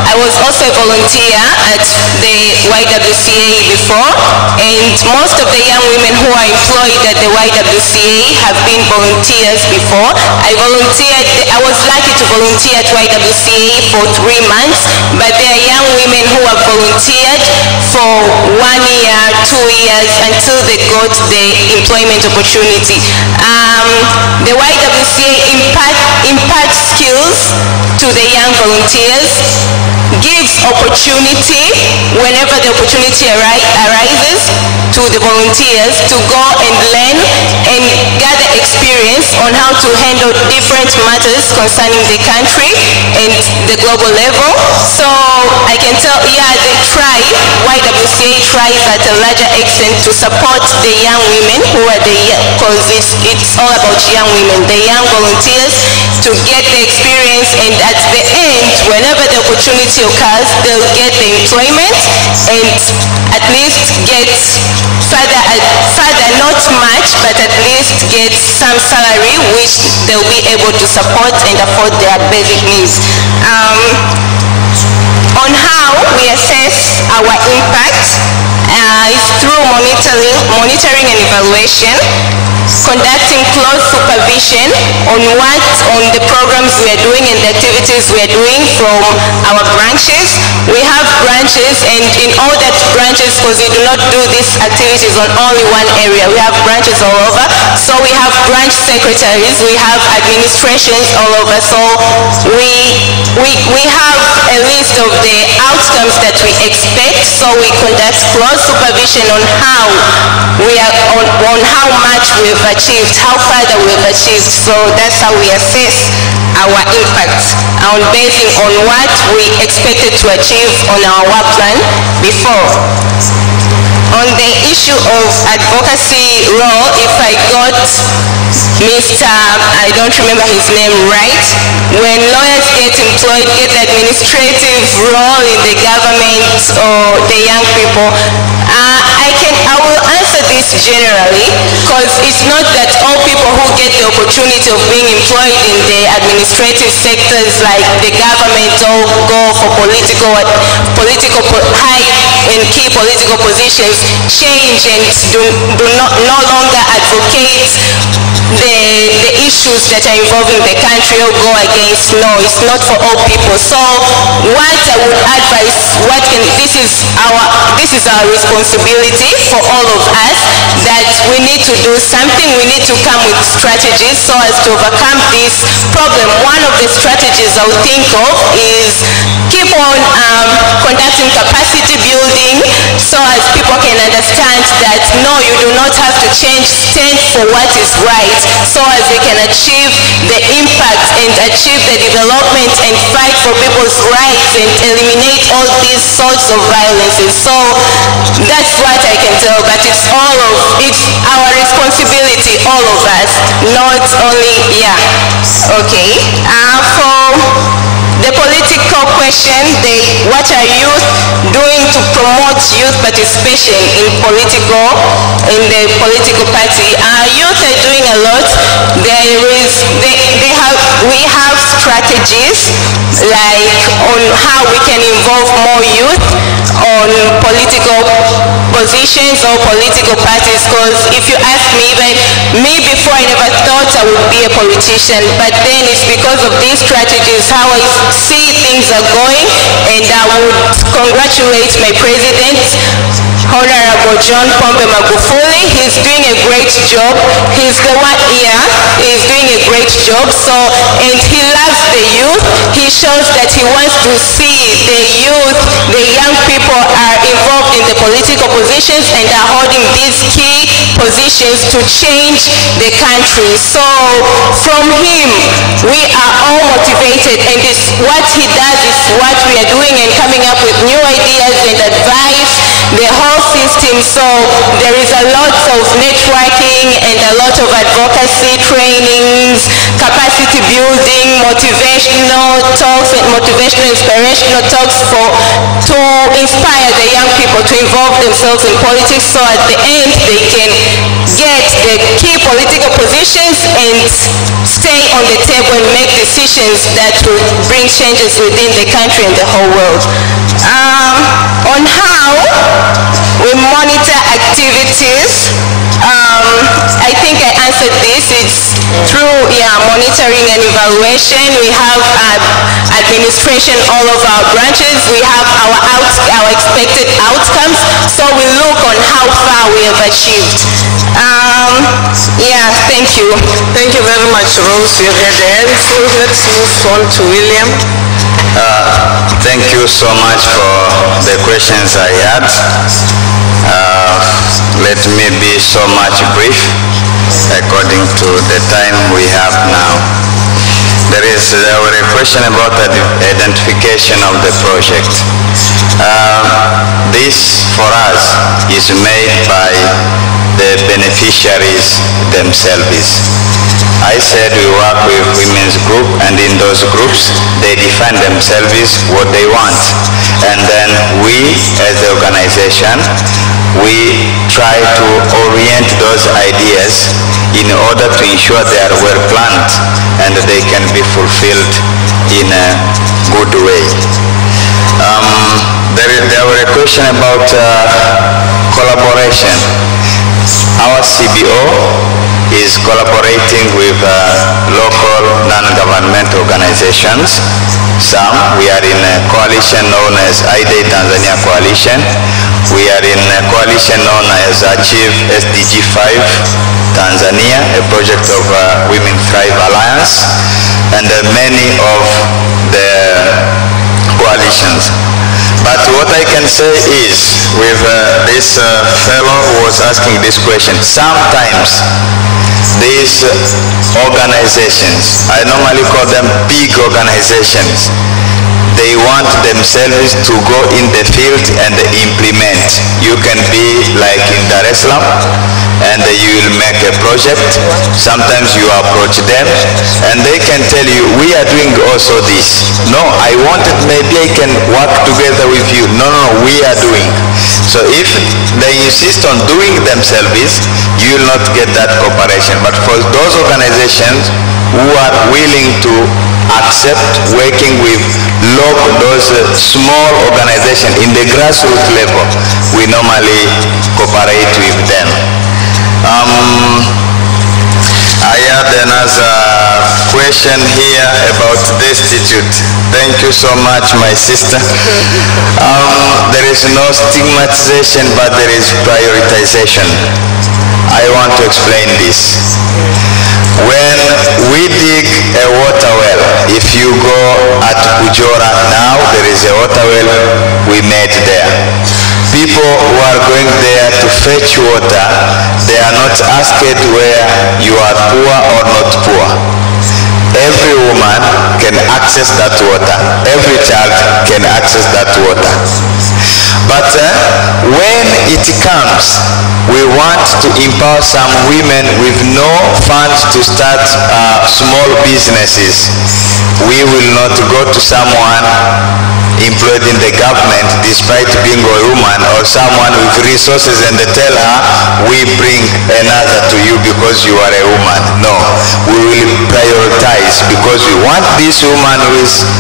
I was also a volunteer at the YWCA before, and most of the young women who are employed at the YWCA have been volunteers before. I was lucky to volunteer at YWCA for 3 months, but there are young women who have volunteered for 1 year, 2 years, until they got the employment opportunity. The YWCA imparts skills to the young volunteers, gives opportunity whenever the opportunity arises to the volunteers to go and learn and gather experience on how to handle different matters concerning the country and the global level. So I can tell, YWCA tries at a larger extent to support the young women who are because it's all about young women, the young volunteers, to get the experience, and at the end, whenever the opportunity occurs, they'll get the employment and at least get further, not much, but at least get some salary which they'll be able to support and afford their basic needs. On how we assess our impact is through monitoring and evaluation, conducting close supervision on the programs we are doing and the activities we are doing from our branches. We have branches, and in all that branches, because we do not do these activities on only one area, we have branches all over. So we have branch secretaries, we have administrations all over. So we have a list of the outcomes that we expect. So we conduct close supervision on how much we've achieved, how far that we've achieved. So that's how we assess our impact, basing on what we expected to achieve on our work plan before. On the issue of advocacy role, if I got I don't remember his name right, when lawyers get employed, get the administrative role in the government or the young people, I will answer this generally, because it's not that all people who get the opportunity of being employed in the administrative sectors like the government all go for high and key political positions, change and no longer advocate the issues that are involving the country or go against. No, it's not for all people. So what I would advise, this is our responsibility for all of us, that we need to do something. We need to come with strategies so as to overcome this problem. One of the strategies I would think of is keep on conducting capacity building, so as people can understand that no, you do not have to stand for what is right, so as we can achieve the impact and achieve the development and fight for people's rights and eliminate all these sorts of violences. So that's what I can tell, but it's our responsibility, all of us, not only, okay. For the political question, what are youth doing to promote youth participation in the political party? Youth are doing a lot. We have strategies like on how we can involve more youth on political positions or political parties, because if you ask me, even me before I never thought I would be a politician, but then it's because of these strategies how I see things are going, and I would congratulate my president, Honorable John Pombe Magufuli. He's doing a great job. He's the one here. He's doing a great job. So, and he loves the youth. He shows that he wants to see the youth, the young people are involved in the political positions and are holding these key positions to change the country. So, from him, we are all motivated, and this, what he does is what we are doing, and coming up with new ideas and advice, the whole system. So there is a lot of networking and a lot of advocacy trainings, capacity building, motivational talks and motivational inspirational talks to inspire the young people to involve themselves in politics, so at the end they can get the key political positions and stay on the table and make decisions that will bring changes within the country and the whole world. On how we monitor activities, I think I answered this. It's through monitoring and evaluation. We have administration all of our branches. We have our expected outcomes. So we look on how far we have achieved. Thank you. Thank you very much, Rose. You had the hand. So let's move on to William. Thank you so much for the questions I had. Let me be so much brief according to the time we have now. There was a question about the identification of the project. This for us is made by the beneficiaries themselves. I said we work with women's group, and in those groups they define themselves what they want, and then we as the organization, we try to orient those ideas in order to ensure they are well planned and they can be fulfilled in a good way. There were a question about collaboration. Our CBO is collaborating with local non-governmental organizations. Some, we are in a coalition known as DAY Tanzania Coalition. We are in a coalition known as Achieve SDG 5 Tanzania, a project of Women Thrive Alliance, and many of the coalitions. But what I can say is, with this fellow who was asking this question, sometimes these organizations, I normally call them big organizations, they want themselves to go in the field and implement. You can be like in Dar es Salaam and you will make a project. Sometimes you approach them and they can tell you, we are doing also this. No, I wanted, maybe I can work together with you. No, we are doing. So if they insist on doing themselves, you will not get that cooperation. But for those organizations who are willing to accept working with those small organizations in the grassroots level, we normally cooperate with them. I had another question here about destitute. Thank you so much, my sister. There is no stigmatization, but there is prioritization. I want to explain this. When we dig a water well, if you go at Ujora now, there is a water well we made there. People who are going there to fetch water, they are not asked where you are poor or not poor. Every woman can access that water. Every child can access that water. But when it comes, we want to empower some women with no funds to start small businesses. We will not go to someone employed in the government despite being a woman, or someone with resources, and they tell her, we bring another to you because you are a woman. No, we will prioritize because we want this woman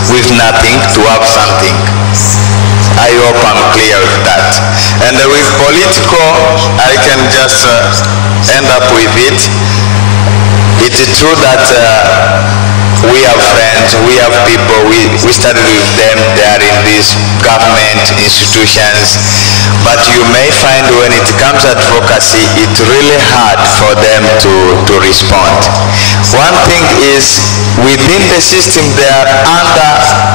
with nothing to have something. I hope I'm clear with that. And with political, I can just end up with it. It's true that we have friends, we have people, we studied with them, they are in these government institutions, but you may find when it comes to advocacy, it's really hard for them to respond. One thing is, within the system they are under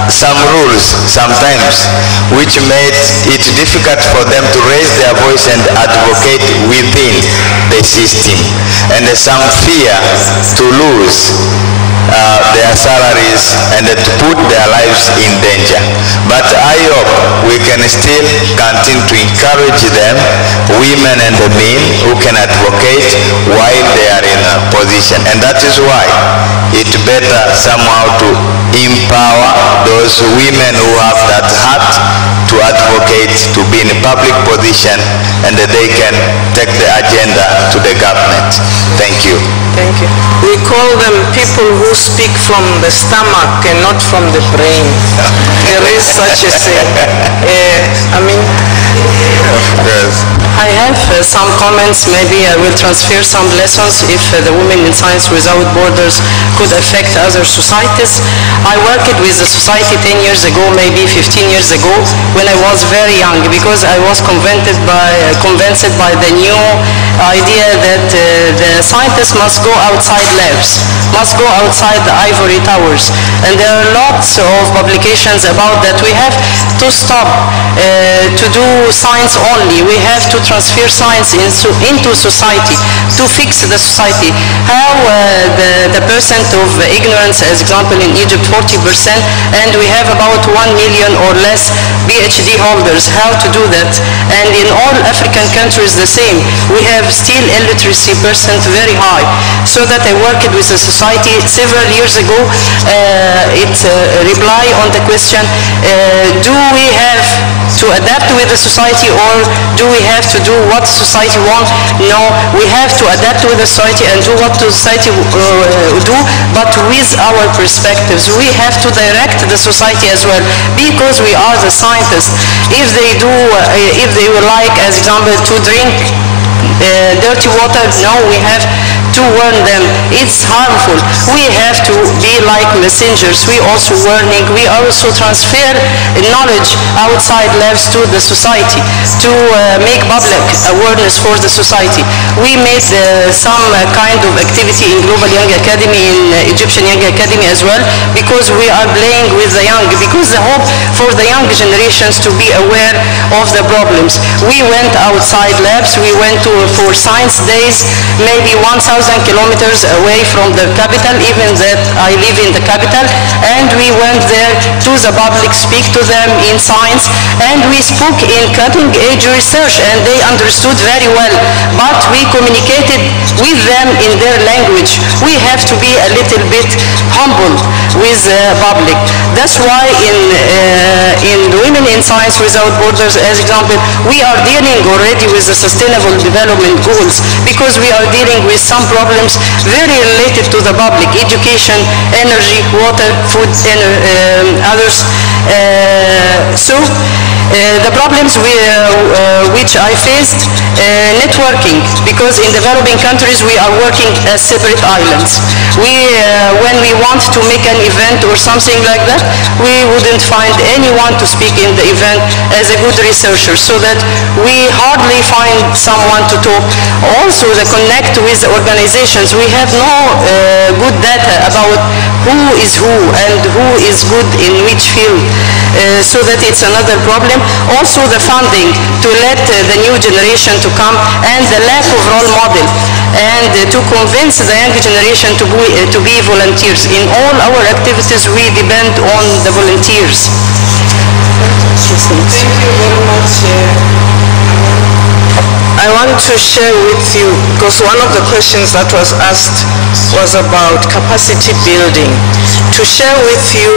some rules sometimes, which made it difficult for them to raise their voice and advocate within the system, and there's some fear to lose their salaries and to put their lives in danger. But I hope we can still continue to encourage them, women and the men who can advocate while they are in a position. And that is why it's better somehow to empower those women who have that heart to advocate, to be in a public position, and that they can take the agenda to the government. Thank you. Thank you. We call them people who speak from the stomach and not from the brain. There is such a thing. I have some comments. Maybe I will transfer some lessons if the Women in Science Without Borders could affect other societies. I worked with the society 10 years ago, maybe 15 years ago, when I was very young, because I was convinced by the new idea that the scientists must go outside labs, must go outside the ivory towers. And there are lots of publications about that. We have to stop to do science only. We have to transfer science into society, to fix the society. How the percent of ignorance, as example in Egypt, 40%, and we have about 1 million or less PhD holders. How to do that? And in all African countries the same. We have still illiteracy percent very high. So that I worked with the society several years ago. It reply on the question, do we have to adapt with the society, or do we have to do what society wants? No, we have to adapt with the society and do what the society do, but with our perspectives. We have to direct the society as well, because we are the scientists. If they would like, as example, to drink dirty water, no, we have to warn them. It's harmful. We have to be like messengers. We also warning. We also transfer knowledge outside labs to the society to make public awareness for the society. We made some kind of activity in Global Young Academy, in Egyptian Young Academy as well, because we are playing with the young, because the hope for the young generations to be aware of the problems. We went outside labs. We went for science days, maybe 1,000 kilometers away from the capital, even that I live in the capital, and we went there to the public, speak to them in science, and we spoke in cutting-edge research, and they understood very well, but we communicated with them in their language. We have to be a little bit humble with the public. That's why in Women in Science Without Borders, as example, we are dealing already with the Sustainable Development Goals, because we are dealing with some problems very related to the public: education, energy, water, food, and others. The problems which I faced, networking, because in developing countries we are working as separate islands. When we want to make an event or something like that, we wouldn't find anyone to speak in the event as a good researcher, so that we hardly find someone to talk. Also, the connect with the organizations. We have no good data about who is who and who is good in which field, so that it's another problem. Also the funding to let the new generation to come, and the lack of role model, and to convince the young generation to be volunteers. In all our activities we depend on the volunteers. Thank you very much. I want to share with you, because one of the questions that was asked was about capacity building, to share with you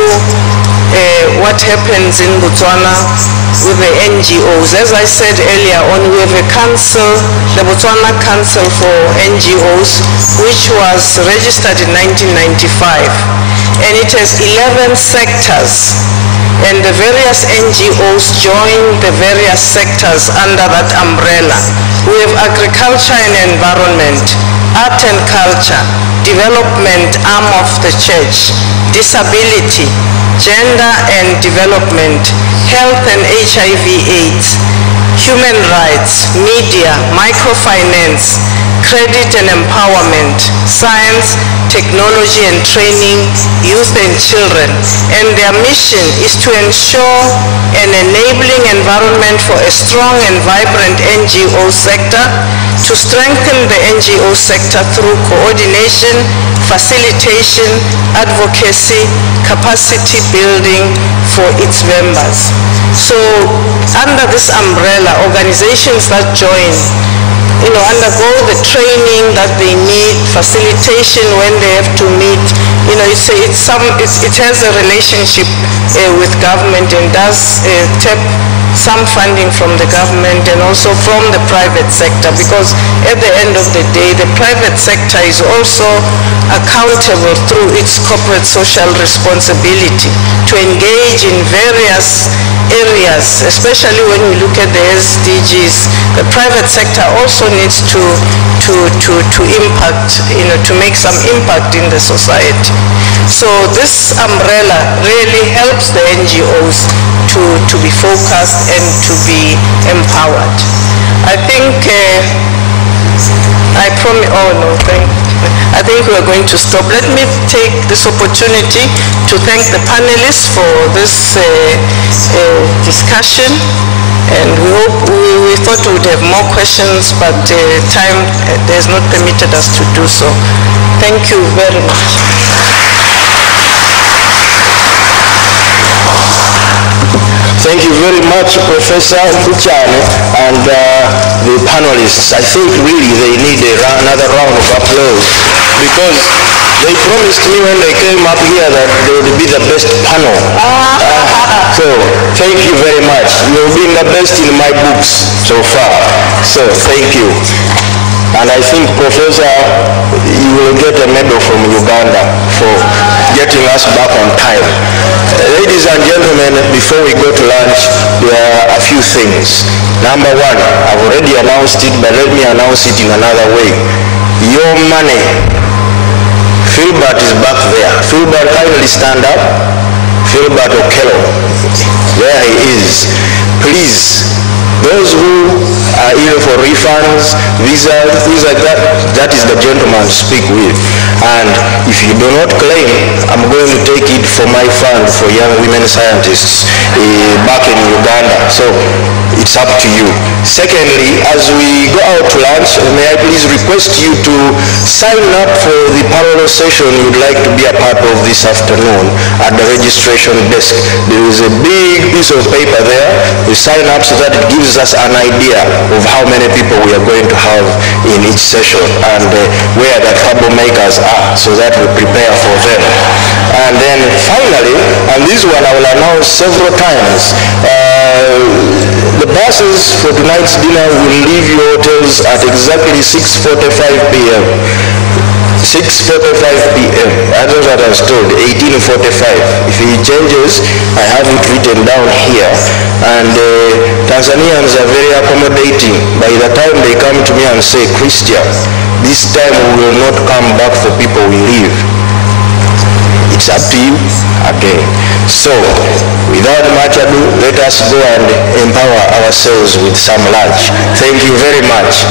what happens in Botswana with the NGOs. As I said earlier on, we have a council, the Botswana Council for NGOs, which was registered in 1995, and it has 11 sectors, and the various NGOs join the various sectors under that umbrella. We have agriculture and environment, art and culture, development arm of the church, disability, gender and development, health and HIV/AIDS, human rights, media, microfinance, credit and empowerment, science, technology and training, youth and children. And their mission is to ensure an enabling environment for a strong and vibrant NGO sector, to strengthen the NGO sector through coordination, facilitation, advocacy, capacity building for its members. So under this umbrella, organizations that join undergo the training that they need, facilitation when they have to meet. It has a relationship with government and does tap some funding from the government and also from the private sector, because at the end of the day, the private sector is also accountable through its corporate social responsibility to engage in various areas, especially when we look at the SDGs. The private sector also needs to impact, to make some impact in the society. So this umbrella really helps the NGOs to be focused and to be empowered. I think I think we're going to stop. Let me take this opportunity to thank the panelists for this discussion, and we thought we would have more questions, but time has not permitted us to do so. Thank you very much. Thank you very much, Professor Buchane and the panelists. I think really they need another round of applause, because they promised me when they came up here that they would be the best panel. So thank you very much. You've been the best in my books so far. So thank you. And I think, Professor, you will get a medal from Uganda for getting us back on time. Ladies and gentlemen, before we go to lunch, there are a few things. Number one, I've already announced it, but let me announce it in another way. Your money. Philbert is back there. Philbert, kindly stand up. Philbert Okello. There he is. Please, those who are here for refunds, visas, things like that, that is the gentleman to speak with. And if you do not claim, I'm going to take it for my fund for young women scientists back in Uganda. So it's up to you. Secondly, as we go out to lunch, may I please request you to sign up for the parallel session you'd like to be a part of this afternoon at the registration desk. There is a big piece of paper there. We sign up so that it gives us an idea of how many people we are going to have in each session and where the troublemakers are, so that we prepare for them. And then finally, and this one I will announce several times, the buses for tonight's dinner will leave your hotels at exactly 6:45 p.m. 6:45 p.m. That's what I was told, 18:45. If it changes, I have it written down here. And Tanzanians are very accommodating. By the time they come to me and say, Christian, this time we will not come back for people we leave. It's up to you again. So, without much ado, let us go and empower ourselves with some lunch. Thank you very much.